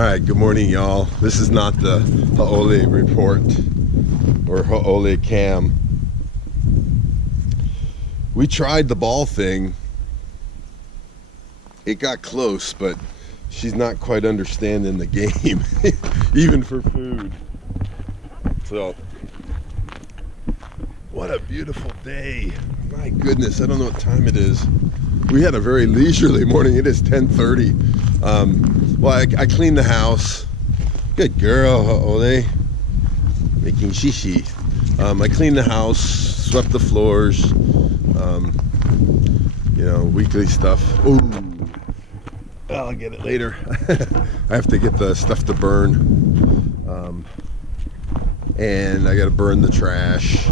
Alright, good morning, y'all. This is not the Ha'ole report or Ha'ole cam. We tried the ball thing. It got close, but she's not quite understanding the game, even for food. So, what a beautiful day. My goodness, I don't know what time it is. We had a very leisurely morning. It is 10:30. Well, I cleaned the house. Good girl, Ha'ole. Making shishi. I cleaned the house, swept the floors, you know, weekly stuff. Ooh, I'll get it later. I have to get the stuff to burn. And I gotta burn the trash.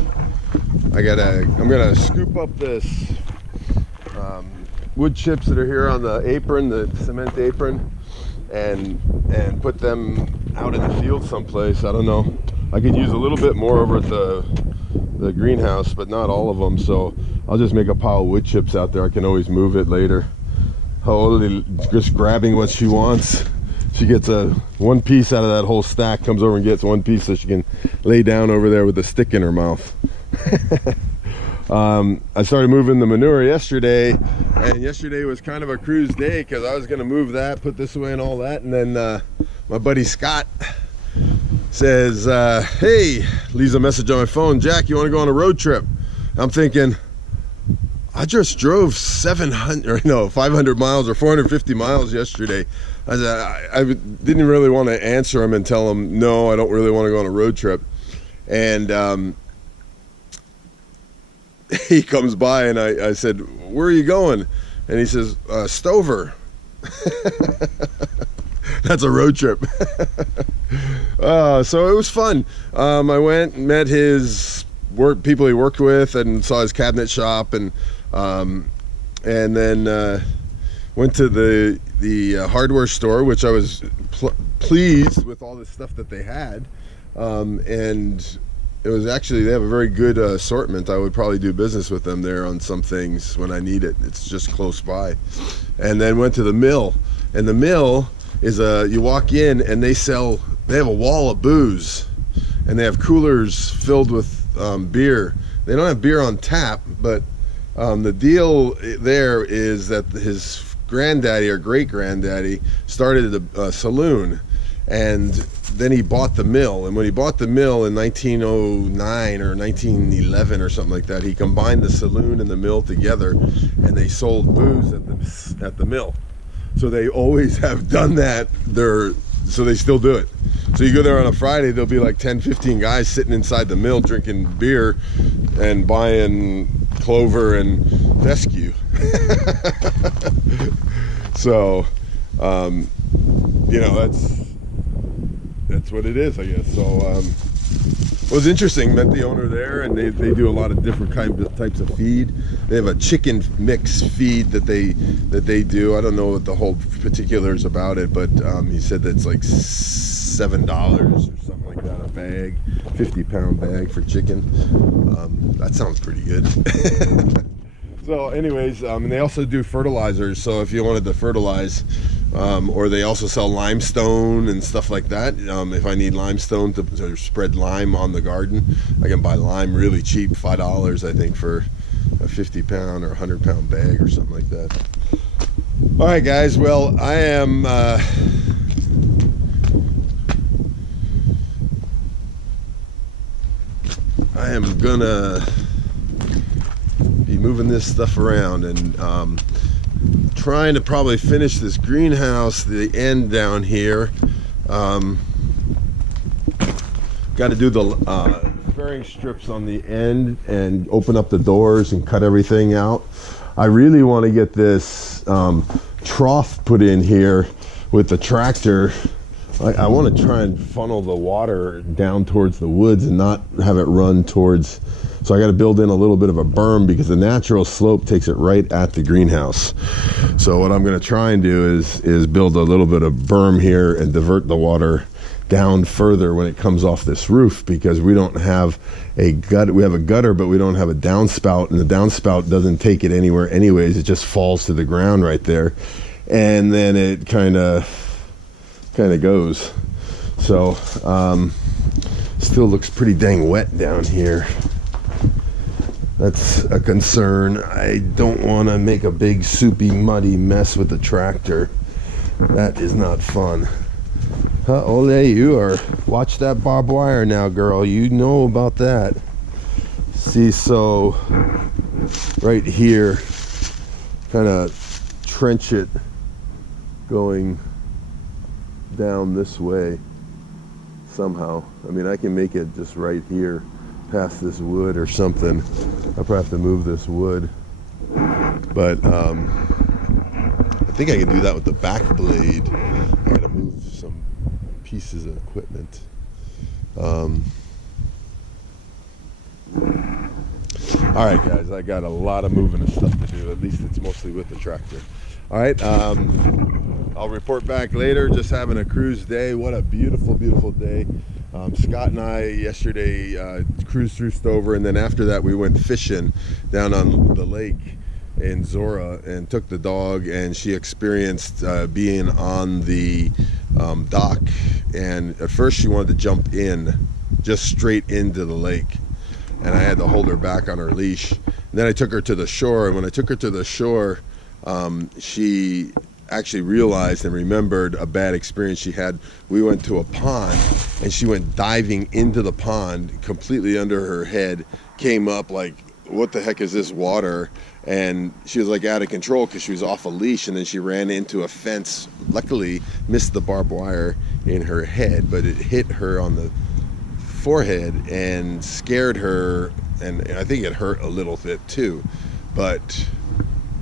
I'm gonna scoop up this wood chips that are here on the apron, the cement apron, and put them out in the field someplace. I don't know. I could use a little bit more over at the greenhouse, but not all of them. So I'll just make a pile of wood chips out there. I can always move it later. Ha'ole just grabbing what she wants. She gets one piece out of that whole stack, comes over and gets one piece so she can lay down over there with a stick in her mouth. I started moving the manure yesterday, and yesterday was kind of a cruise day because I was going to move that, put this away and all that, and then my buddy Scott says, hey, leaves a message on my phone, Jack, you want to go on a road trip? I'm thinking, I just drove 500 miles or 450 miles yesterday. I didn't really want to answer him and tell him, no, I don't really want to go on a road trip. And he comes by and I said, where are you going? And he says, Stover. That's a road trip. So it was fun. I went and met his people he worked with and saw his cabinet shop, and then went to the hardware store, which I was pleased with all the stuff that they had. And it was actually, they have a very good assortment. I would probably do business with them there on some things when I need it. It's just close by. And then went to the mill, and the mill is you walk in and they have a wall of booze, and they have coolers filled with beer. They don't have beer on tap, but the deal there is that his granddaddy or great granddaddy started a saloon, and then he bought the mill. And when he bought the mill in 1909 or 1911 or something like that, he combined the saloon and the mill together, and they sold booze at the mill. So they always have done that there, so they still do it. So you go there on a Friday, there'll be like 10, 15 guys sitting inside the mill drinking beer and buying clover and fescue. So, you know, that's what it is, I guess. So it was interesting. Met the owner there, and they do a lot of different types of feed. They have a chicken mix feed that they do. I don't know what the whole particulars about it, but he said that's like $7 or something like that a bag, 50-pound bag for chicken. That sounds pretty good. So anyways, and they also do fertilizers. So if you wanted to fertilize, or they also sell limestone and stuff like that. If I need limestone to spread lime on the garden, I can buy lime really cheap, $5 I think for a 50-pound or 100-pound bag or something like that. All right, guys. Well, I am gonna be moving this stuff around and trying to probably finish this greenhouse, the end down here. Got to do the fairing strips on the end and open up the doors and cut everything out. I really want to get this trough put in here with the tractor. I want to try and funnel the water down towards the woods and not have it run towards. So I got to build in a little bit of a berm because the natural slope takes it right at the greenhouse. So what I'm going to try and do is build a little bit of berm here and divert the water down further when it comes off this roof, because we don't have a gutter. We have a gutter, but we don't have a downspout, and the downspout doesn't take it anywhere anyways. It just falls to the ground right there, and then it kind of kind of goes. So still looks pretty dang wet down here. That's a concern. I don't want to make a big soupy muddy mess with the tractor. That is not fun. Ole, you are. Watch that barbed wire now, girl. You know about that. See, so right here, kind of trench it going down this way somehow. I mean, I can make it just right here past this wood or something. I'll probably have to move this wood, but I think I can do that with the back blade. I gotta move some pieces of equipment. All right, guys, I got a lot of moving and stuff to do. At least it's mostly with the tractor. All right, I'll report back later. Just having a cruise day. What a beautiful, beautiful day. Scott and I yesterday cruised through Stover, and then after that we went fishing down on the lake in Zora and took the dog, and she experienced being on the dock, and at first she wanted to jump in, just straight into the lake, and I had to hold her back on her leash. And then I took her to the shore, and when I took her to the shore, she actually realized and remembered a bad experience she had. We went to a pond, and she went diving into the pond completely under her head, came up like, what the heck is this water? And she was like out of control because she was off a leash, and then she ran into a fence. Luckily missed the barbed wire in her head, but it hit her on the forehead and scared her, and I think it hurt a little bit too. But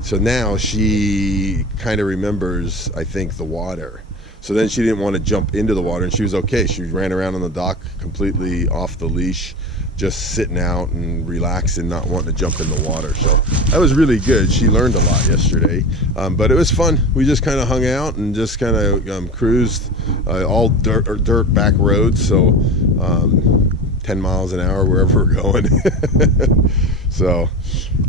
so now she kind of remembers, I think, the water. So then she didn't want to jump into the water, and she was okay. She ran around on the dock completely off the leash, just sitting out and relaxing, not wanting to jump in the water. So that was really good. She learned a lot yesterday, but it was fun. We just kind of hung out and just kind of cruised all dirt back roads, so 10 miles an hour wherever we're going. So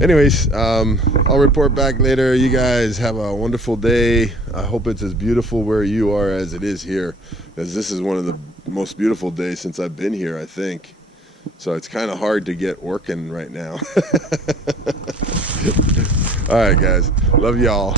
anyways, I'll report back later. You guys have a wonderful day. I hope it's as beautiful where you are as it is here, because this is one of the most beautiful days since I've been here, I think. So it's kind of hard to get working right now. All right, guys. Love y'all.